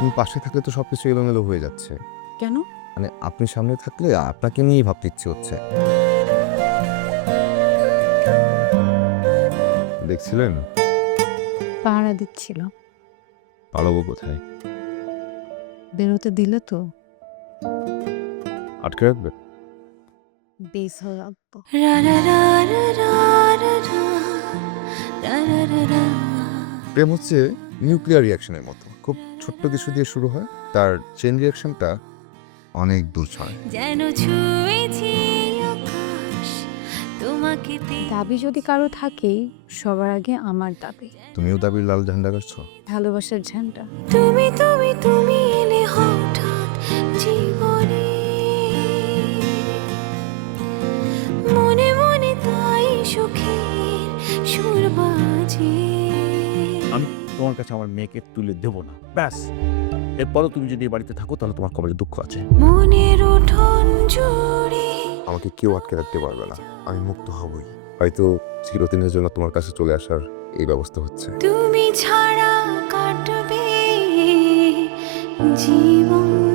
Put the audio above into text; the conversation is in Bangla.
আপনি পাশে থাকলে তো সবকিছু এলোমেলো হয়ে যাচ্ছে। কেন? মানে আপনি সামনে থাকলে আপনাকে নিয়েই ভাবতে ইচ্ছে হচ্ছে। দেখছিলেন? পাহারা দিচ্ছিল। পালাবো কোথায়? বেরোতে দিলে তো আটকে রাখবে? বেস হয়ে রাখবো। প্রেম হচ্ছে নিউক্লিয়ার রিঅ্যাকশনের মতো, খুব ছোট্ট কিছু দিয়ে শুরু হয়, তার চেইন রিঅ্যাকশনটা অনেক দূর ছড়ায়। যেন ছুঁয়েছি আকাশ তোমাকে দাবি যদি কারো থাকেই, সবার আগে আমার দাবি। তুমিও দাবির লাল ঝান্ডা কাটছো? ভালোবাসার ঝান্ডা। তুমি তুমি তুমি এলে হঠাৎ জীবনে মনে মনে তাই সুখের সুর বাজে। আমি তোমার কাছে আমার মেয়েকে তুলে দেব না, ব্যাস। এরপরও তুমি যদি এই বাড়িতে থাকো তাহলে তোমার কবরে দুঃখ আছে। মনের উঠোন জুড়ে আমাকে কেউ আটকে রাখতে পারবে না, আমি মুক্ত হবই। হয়তো চিরদিনের জন্য তোমার কাছে চলে আসার এই ব্যবস্থা হচ্ছে। তুমি ছাড়া কাটবে জীবন।